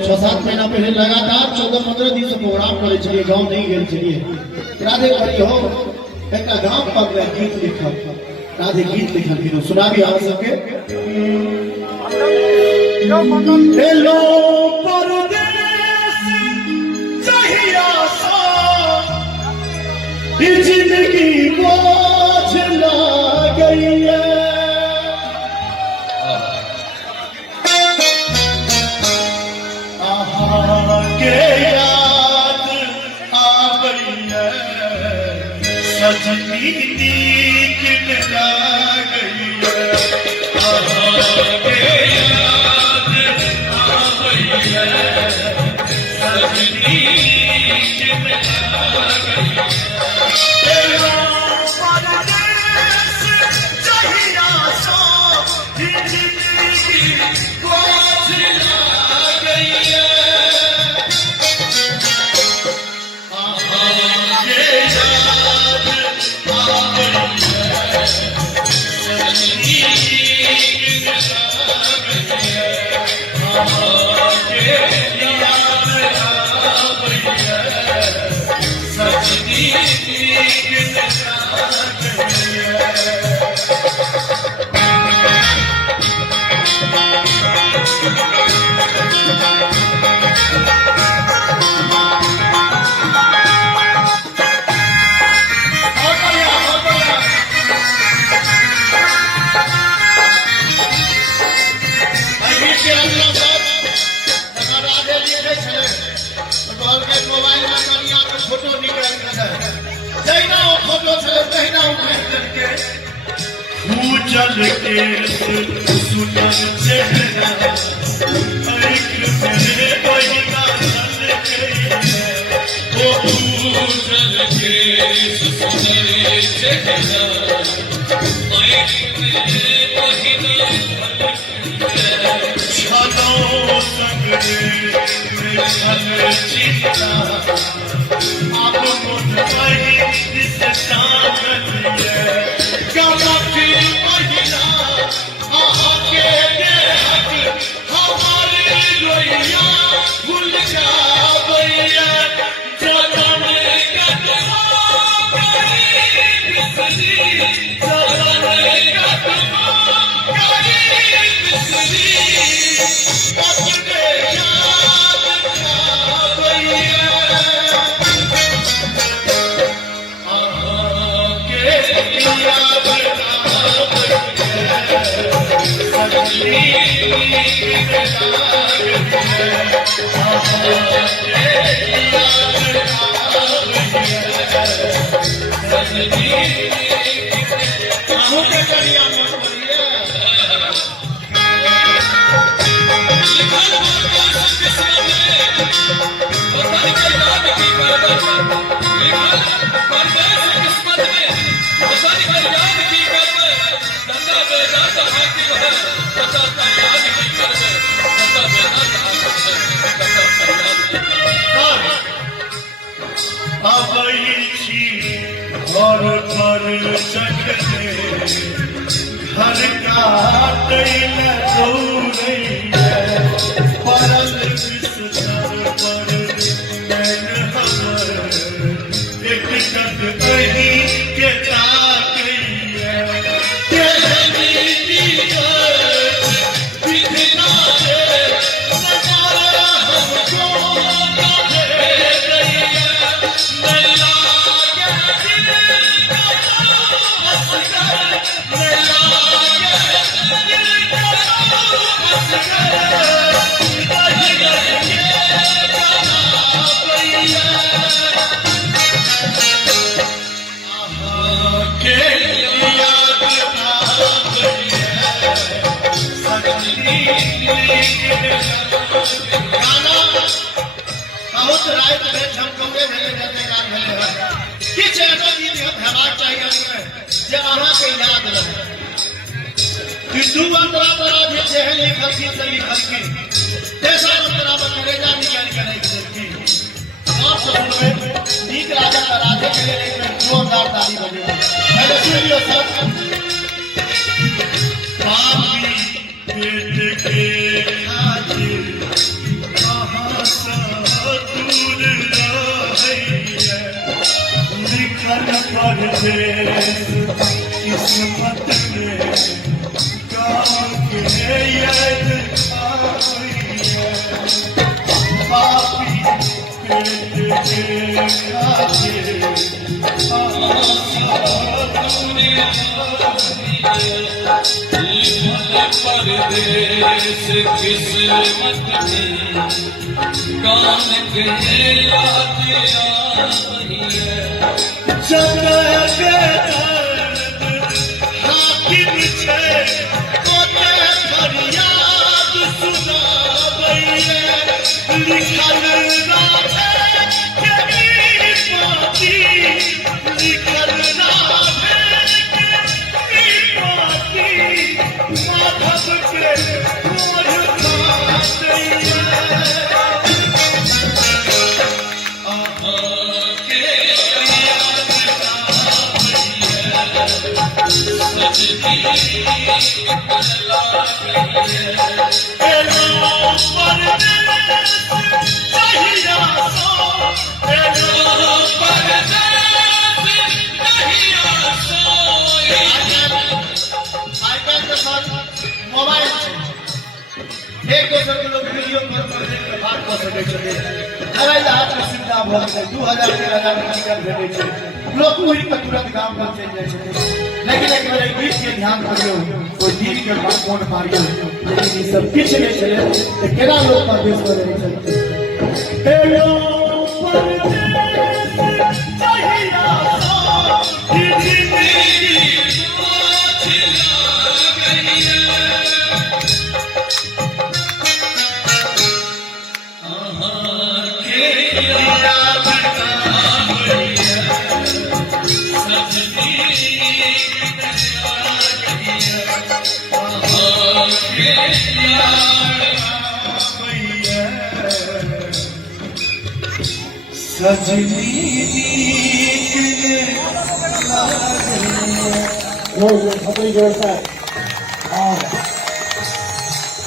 6-7 महीना पहले लगातार 14-15 दिन से प्रोग्राम करे छलिए, गांव नहीं गेल छलिए। राधे भाई हो एक गांव पर गीत लिखल, राधे गीत लिखल फिर सुनाबी आप सबके। हेलो परदेस चाहिया सा जिंदगी बोझ ला गई है, के याद आ गई है, सजनी नीक ला गई है, के याद आ गई है, सजनी नीक ला गई है। परदेस चाहिया सा जिंदगी बोझ ला गई है, फोटो निकाल जैना फोटो चले तहिना उठाई करके उजल के सुनल चेहरा एक मेरे बहिना सन गई है, ओ उजल के सुनल चेहरा एक मेरे बहिना चलो संगे मेरे चिता आप मुझ वही इस सामन है, कमकी महिला आके देख हमारी रोइया भूल जा भैया, जन्म कदमा करी बिसरी, जन्म कदमा करी बिसरी, अपने याद ना भैया, घर पर चढ़े घर का तैल परल विस्तर पर नैन हमर एक टक कहीं के ताकैया, बिना सजारा हमको बहुत रात में झमकौले भेले जतेगार भेले है, किछ एगो गीत हेबाक चाहिए जे अहाँ के याद रहे कि दू अंतरा तरा जे है लिखल गीत से लिखल की, तेसरा अंतरा में करेजा निकाल के नहीं देती। आप सब सुनबे नीक राजा का राधे के लिए एक जोरदार ताली बजेगा। पहले सुनियो सब। पापी पेट के खातिर परदेश किस्मत में कान के याद आ रही है जग के दर्द हाकिम छे कोते फरियाद सुनाबैये लिखल राधे के पाती लिखल राधे के पाती माधव के मोर काटैये मोबाइल एक दोसर के लोग वीडियो कॉल पर देख के बात कर सकै छथि हवाई जहाज के सुविधा भ गेलै 2000 के टिकट भेटै छै लोग उड़ी पर तुरंत गांव पर चलि जाइ छथिन लेकिन एक बेर गीत के ध्यान करियो ओ गीत के बाद फोन मारियो लेकिन ई सब किछ नहीं छले त केना लोग परदेश में रहै छथिन हेलो परदेश चाहिया सजनी नीक लागे।